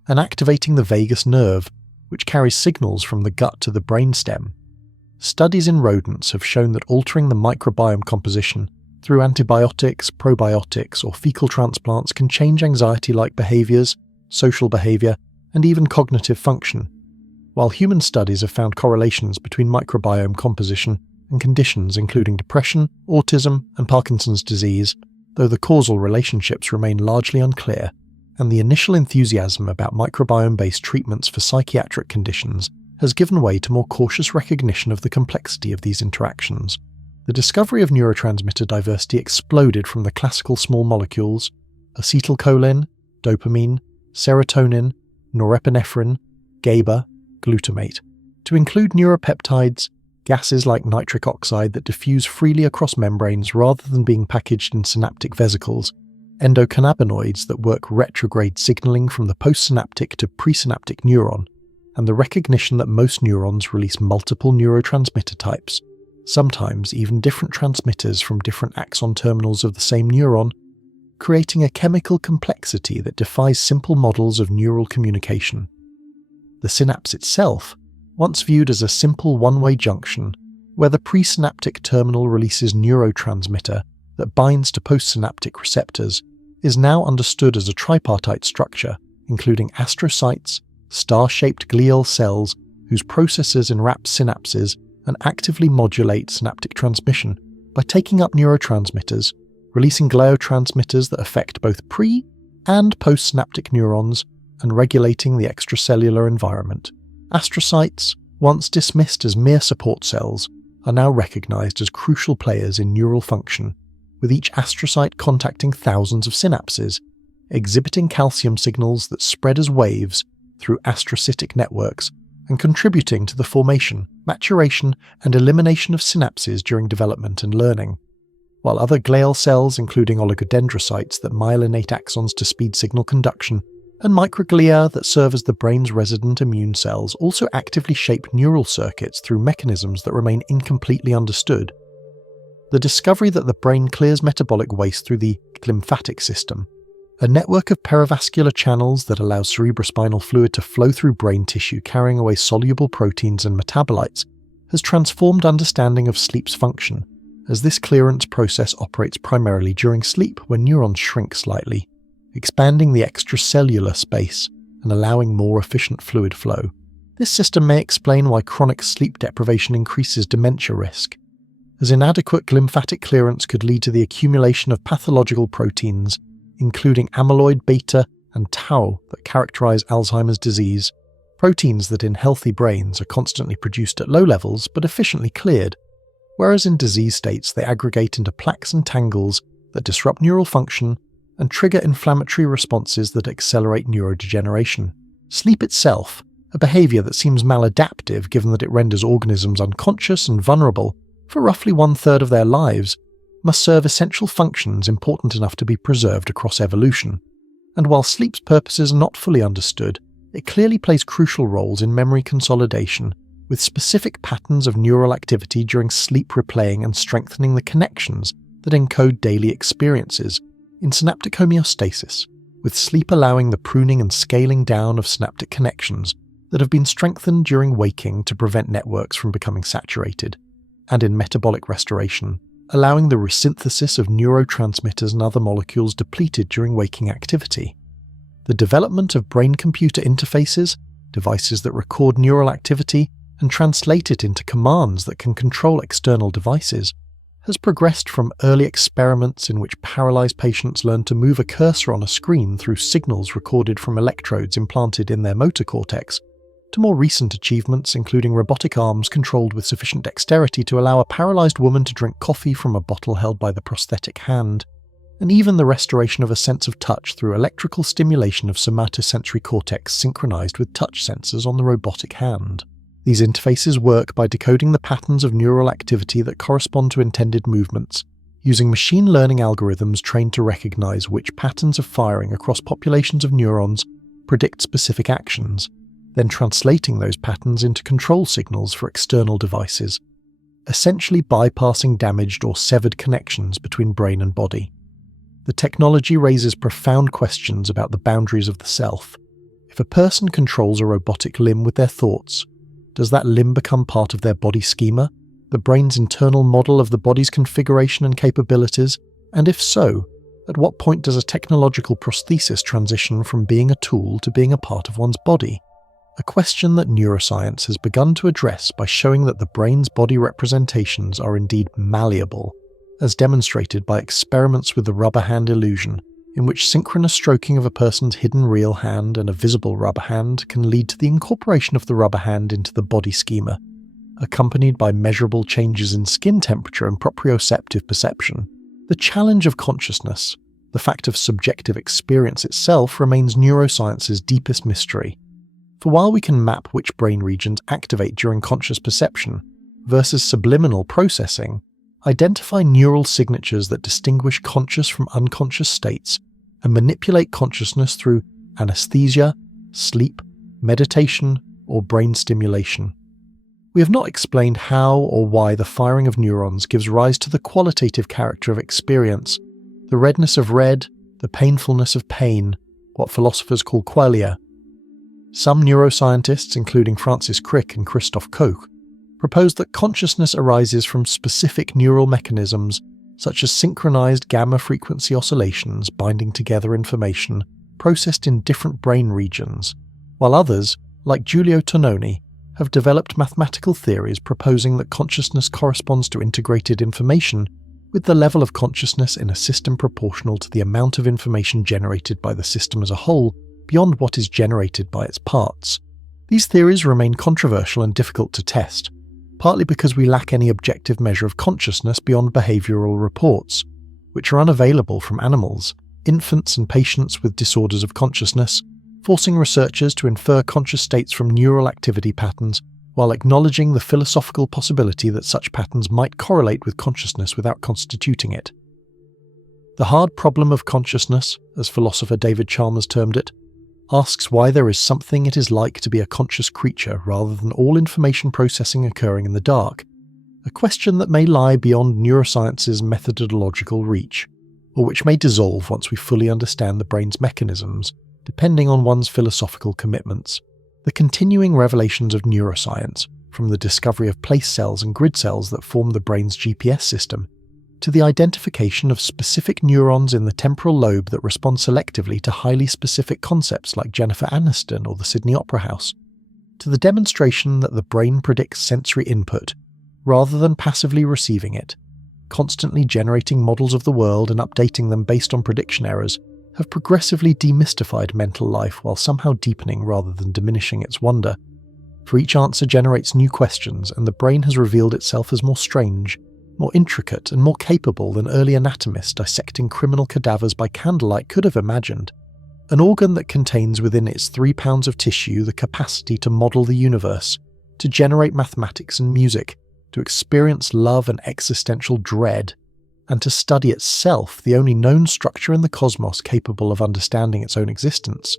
and activating the vagus nerve, which carries signals from the gut to the brainstem. Studies in rodents have shown that altering the microbiome composition through antibiotics, probiotics, or fecal transplants can change anxiety-like behaviors, social behavior, and even cognitive function, while human studies have found correlations between microbiome composition and conditions including depression, autism, and Parkinson's disease, though the causal relationships remain largely unclear, and the initial enthusiasm about microbiome-based treatments for psychiatric conditions has given way to more cautious recognition of the complexity of these interactions. The discovery of neurotransmitter diversity exploded from the classical small molecules, acetylcholine, dopamine, serotonin, norepinephrine, GABA, glutamate, to include neuropeptides, gases like nitric oxide that diffuse freely across membranes rather than being packaged in synaptic vesicles, endocannabinoids that work retrograde signaling from the postsynaptic to presynaptic neuron, and the recognition that most neurons release multiple neurotransmitter types, sometimes even different transmitters from different axon terminals of the same neuron, creating a chemical complexity that defies simple models of neural communication. The synapse itself, once viewed as a simple one-way junction, where the presynaptic terminal releases neurotransmitter that binds to postsynaptic receptors, is now understood as a tripartite structure, including astrocytes, star-shaped glial cells whose processes enwrap synapses and actively modulate synaptic transmission by taking up neurotransmitters, releasing gliotransmitters that affect both pre- and postsynaptic neurons, and regulating the extracellular environment. Astrocytes, once dismissed as mere support cells, are now recognized as crucial players in neural function, with each astrocyte contacting thousands of synapses, exhibiting calcium signals that spread as waves through astrocytic networks and contributing to the formation, maturation, and elimination of synapses during development and learning, while other glial cells, including oligodendrocytes that myelinate axons to speed signal conduction, and microglia that serve as the brain's resident immune cells, also actively shape neural circuits through mechanisms that remain incompletely understood. The discovery that the brain clears metabolic waste through the lymphatic system, a network of perivascular channels that allows cerebrospinal fluid to flow through brain tissue carrying away soluble proteins and metabolites, has transformed understanding of sleep's function, as this clearance process operates primarily during sleep when neurons shrink slightly, expanding the extracellular space and allowing more efficient fluid flow. This system may explain why chronic sleep deprivation increases dementia risk, as inadequate lymphatic clearance could lead to the accumulation of pathological proteins, including amyloid beta and tau that characterize Alzheimer's disease, proteins that in healthy brains are constantly produced at low levels but efficiently cleared, whereas in disease states they aggregate into plaques and tangles that disrupt neural function and trigger inflammatory responses that accelerate neurodegeneration. Sleep itself, a behavior that seems maladaptive given that it renders organisms unconscious and vulnerable for roughly 1/3 of their lives, must serve essential functions important enough to be preserved across evolution. And while sleep's purposes are not fully understood, it clearly plays crucial roles in memory consolidation, with specific patterns of neural activity during sleep replaying and strengthening the connections that encode daily experiences in synaptic homeostasis, with sleep allowing the pruning and scaling down of synaptic connections that have been strengthened during waking to prevent networks from becoming saturated, and in metabolic restoration, allowing the resynthesis of neurotransmitters and other molecules depleted during waking activity. The development of brain-computer interfaces, devices that record neural activity and translate it into commands that can control external devices, has progressed from early experiments in which paralyzed patients learned to move a cursor on a screen through signals recorded from electrodes implanted in their motor cortex, to more recent achievements including robotic arms controlled with sufficient dexterity to allow a paralyzed woman to drink coffee from a bottle held by the prosthetic hand, and even the restoration of a sense of touch through electrical stimulation of somatosensory cortex synchronized with touch sensors on the robotic hand. These interfaces work by decoding the patterns of neural activity that correspond to intended movements, using machine learning algorithms trained to recognize which patterns of firing across populations of neurons predict specific actions, then translating those patterns into control signals for external devices, essentially bypassing damaged or severed connections between brain and body. The technology raises profound questions about the boundaries of the self. If a person controls a robotic limb with their thoughts, does that limb become part of their body schema, the brain's internal model of the body's configuration and capabilities? And if so, at what point does a technological prosthesis transition from being a tool to being a part of one's body? A question that neuroscience has begun to address by showing that the brain's body representations are indeed malleable, as demonstrated by experiments with the rubber hand illusion, in which synchronous stroking of a person's hidden real hand and a visible rubber hand can lead to the incorporation of the rubber hand into the body schema, accompanied by measurable changes in skin temperature and proprioceptive perception. The challenge of consciousness, the fact of subjective experience itself, remains neuroscience's deepest mystery. For while we can map which brain regions activate during conscious perception versus subliminal processing, identify neural signatures that distinguish conscious from unconscious states, and manipulate consciousness through anesthesia, sleep, meditation, or brain stimulation. We have not explained how or why the firing of neurons gives rise to the qualitative character of experience, the redness of red, the painfulness of pain, what philosophers call qualia. Some neuroscientists, including Francis Crick and Christoph Koch, propose that consciousness arises from specific neural mechanisms such as synchronized gamma-frequency oscillations binding together information processed in different brain regions, while others, like Giulio Tononi, have developed mathematical theories proposing that consciousness corresponds to integrated information with the level of consciousness in a system proportional to the amount of information generated by the system as a whole beyond what is generated by its parts. These theories remain controversial and difficult to test, partly because we lack any objective measure of consciousness beyond behavioral reports, which are unavailable from animals, infants and patients with disorders of consciousness, forcing researchers to infer conscious states from neural activity patterns while acknowledging the philosophical possibility that such patterns might correlate with consciousness without constituting it. The hard problem of consciousness, as philosopher David Chalmers termed it, asks why there is something it is like to be a conscious creature rather than all information processing occurring in the dark, a question that may lie beyond neuroscience's methodological reach, or which may dissolve once we fully understand the brain's mechanisms, depending on one's philosophical commitments. The continuing revelations of neuroscience, from the discovery of place cells and grid cells that form the brain's GPS system, to the identification of specific neurons in the temporal lobe that respond selectively to highly specific concepts like Jennifer Aniston or the Sydney Opera House, to the demonstration that the brain predicts sensory input rather than passively receiving it, constantly generating models of the world and updating them based on prediction errors, have progressively demystified mental life while somehow deepening rather than diminishing its wonder. For each answer generates new questions, and the brain has revealed itself as more strange, more intricate and more capable than early anatomists dissecting criminal cadavers by candlelight could have imagined. An organ that contains within its 3 pounds of tissue the capacity to model the universe, to generate mathematics and music, to experience love and existential dread, and to study itself, the only known structure in the cosmos capable of understanding its own existence.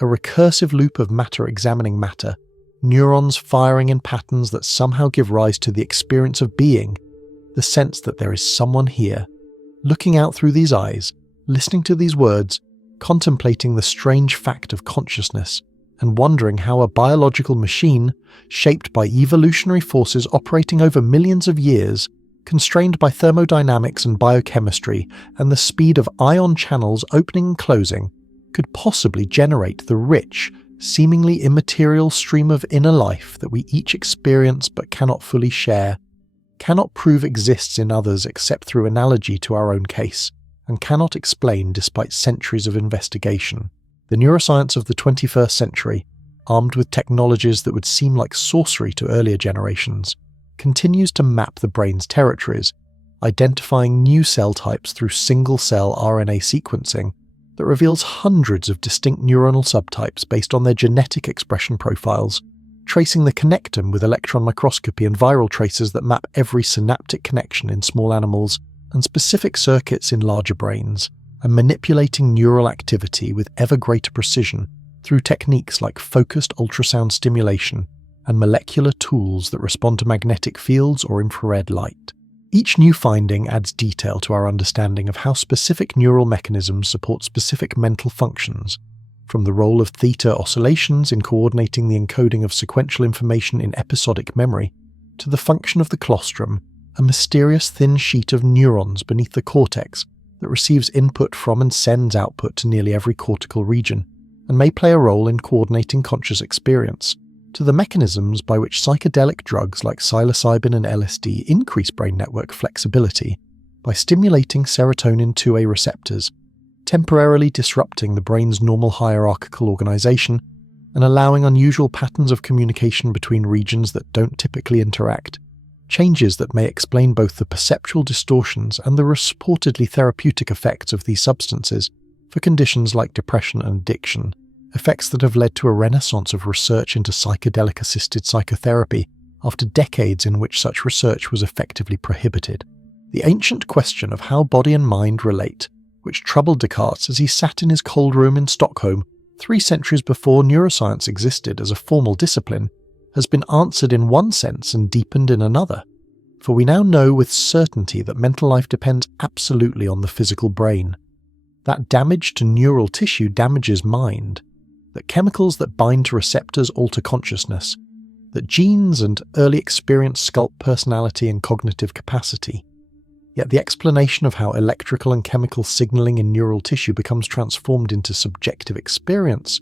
A recursive loop of matter examining matter, neurons firing in patterns that somehow give rise to the experience of being, the sense that there is someone here, looking out through these eyes, listening to these words, contemplating the strange fact of consciousness, and wondering how a biological machine, shaped by evolutionary forces operating over millions of years, constrained by thermodynamics and biochemistry and the speed of ion channels opening and closing, could possibly generate the rich, seemingly immaterial stream of inner life that we each experience but cannot fully share, cannot prove exists in others except through analogy to our own case, and cannot explain despite centuries of investigation. The neuroscience of the 21st century, armed with technologies that would seem like sorcery to earlier generations, continues to map the brain's territories, identifying new cell types through single-cell RNA sequencing that reveals hundreds of distinct neuronal subtypes based on their genetic expression profiles, tracing the connectome with electron microscopy and viral traces that map every synaptic connection in small animals and specific circuits in larger brains, and manipulating neural activity with ever greater precision through techniques like focused ultrasound stimulation and molecular tools that respond to magnetic fields or infrared light. Each new finding adds detail to our understanding of how specific neural mechanisms support specific mental functions, from the role of theta oscillations in coordinating the encoding of sequential information in episodic memory, to the function of the colostrum, a mysterious thin sheet of neurons beneath the cortex that receives input from and sends output to nearly every cortical region, and may play a role in coordinating conscious experience, to the mechanisms by which psychedelic drugs like psilocybin and LSD increase brain network flexibility by stimulating serotonin 2A receptors, temporarily disrupting the brain's normal hierarchical organization and allowing unusual patterns of communication between regions that don't typically interact, changes that may explain both the perceptual distortions and the reportedly therapeutic effects of these substances for conditions like depression and addiction, effects that have led to a renaissance of research into psychedelic-assisted psychotherapy after decades in which such research was effectively prohibited. The ancient question of how body and mind relate, which troubled Descartes as he sat in his cold room in Stockholm 3 centuries before neuroscience existed as a formal discipline, has been answered in one sense and deepened in another. For we now know with certainty that mental life depends absolutely on the physical brain, that damage to neural tissue damages mind, that chemicals that bind to receptors alter consciousness, that genes and early experience sculpt personality and cognitive capacity. Yet the explanation of how electrical and chemical signaling in neural tissue becomes transformed into subjective experience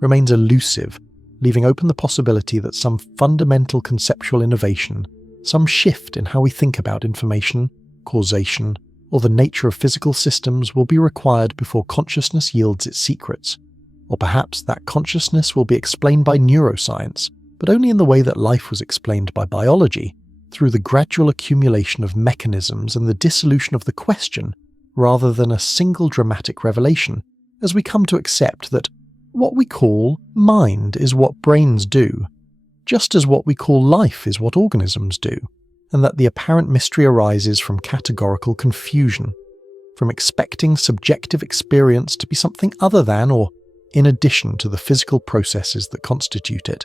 remains elusive, leaving open the possibility that some fundamental conceptual innovation, some shift in how we think about information, causation, or the nature of physical systems will be required before consciousness yields its secrets. Or perhaps that consciousness will be explained by neuroscience, but only in the way that life was explained by biology, through the gradual accumulation of mechanisms and the dissolution of the question, rather than a single dramatic revelation, as we come to accept that what we call mind is what brains do, just as what we call life is what organisms do, and that the apparent mystery arises from categorical confusion, from expecting subjective experience to be something other than or in addition to the physical processes that constitute it,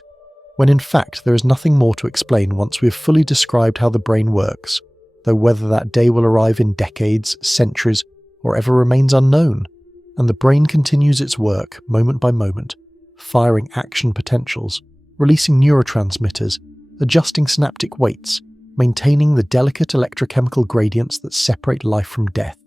when in fact there is nothing more to explain once we have fully described how the brain works, though whether that day will arrive in decades, centuries, or ever remains unknown, and the brain continues its work moment by moment, firing action potentials, releasing neurotransmitters, adjusting synaptic weights, maintaining the delicate electrochemical gradients that separate life from death.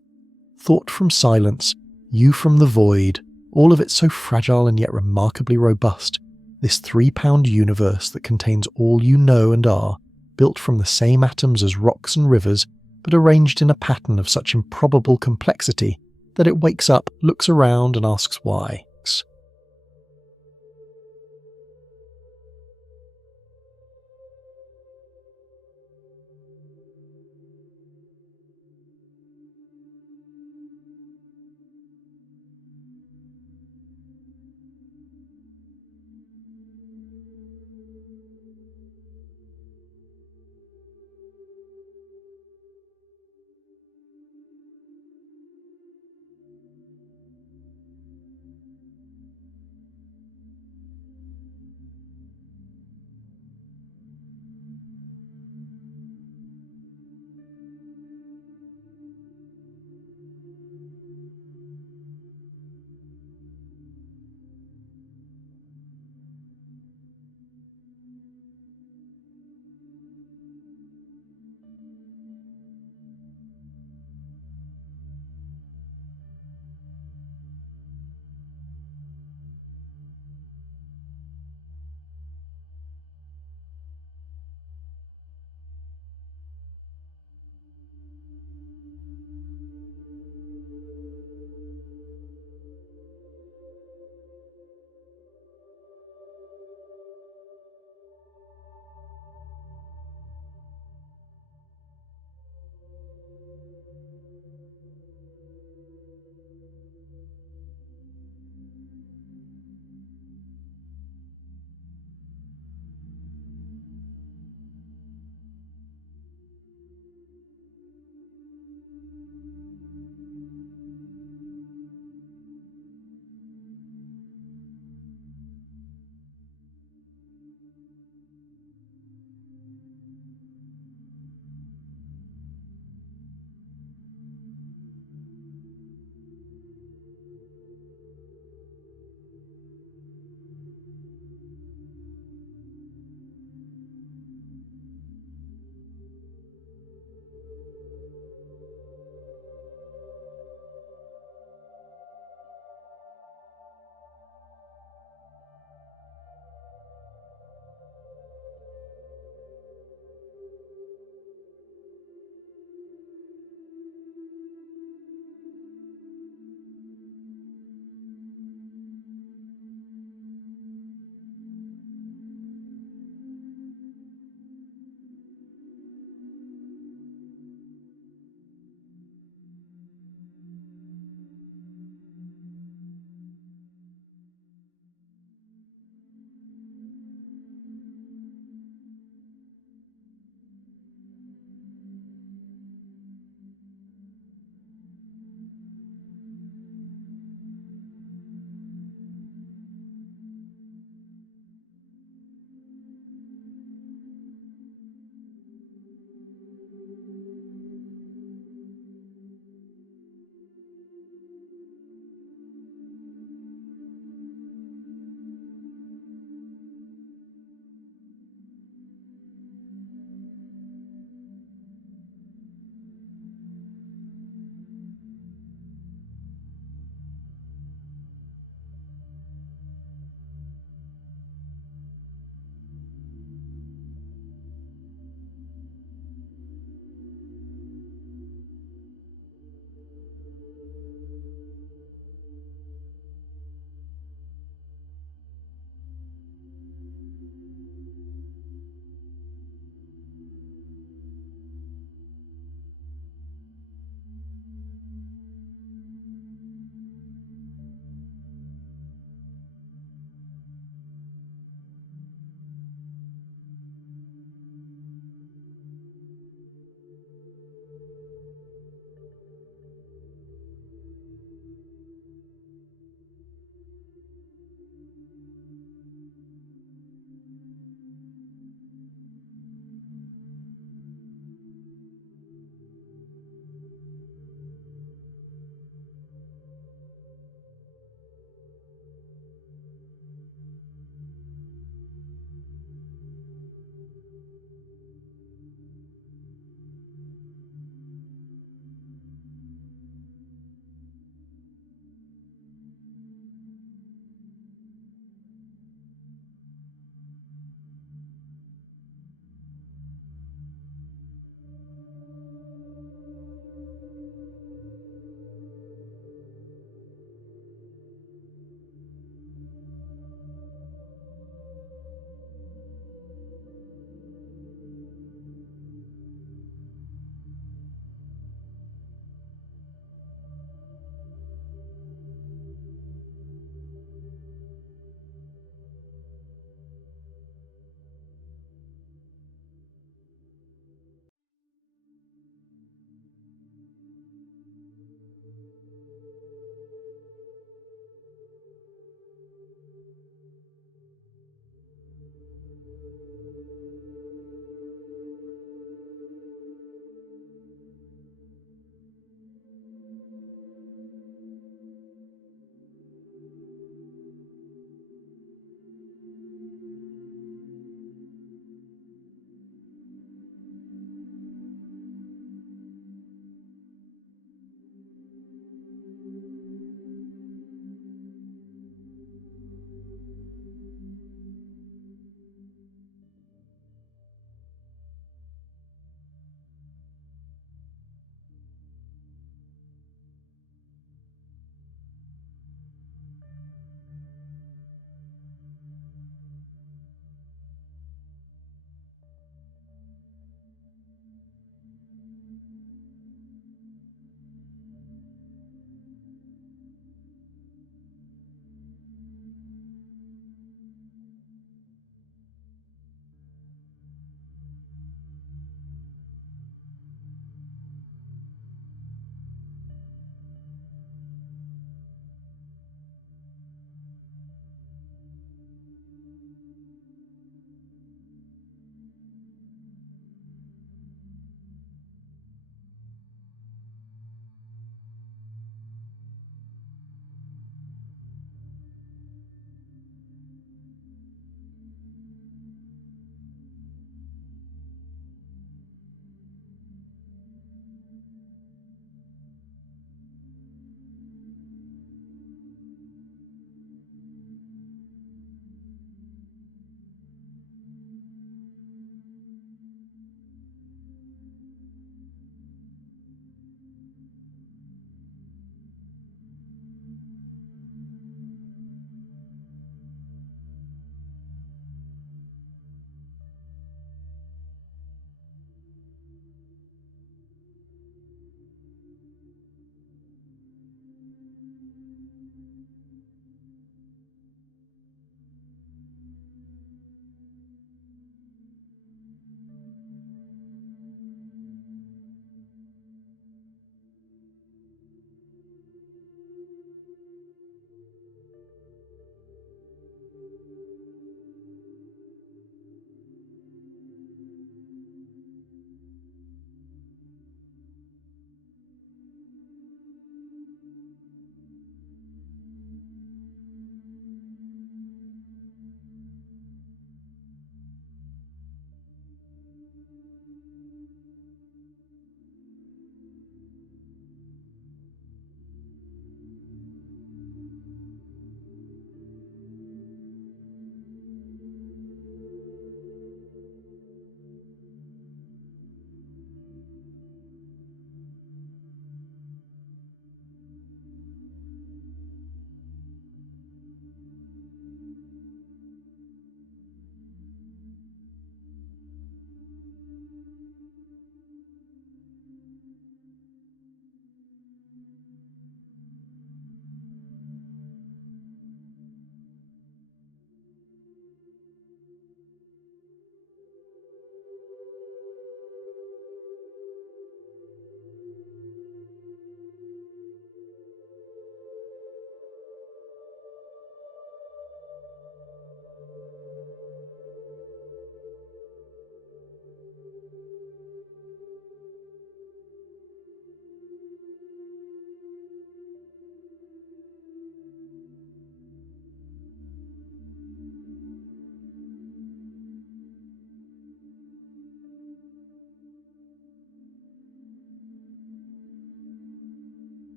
Thought from silence, you from the void, all of it so fragile and yet remarkably robust, this 3-pound universe that contains all you know and are, built from the same atoms as rocks and rivers, but arranged in a pattern of such improbable complexity that it wakes up, looks around and asks why.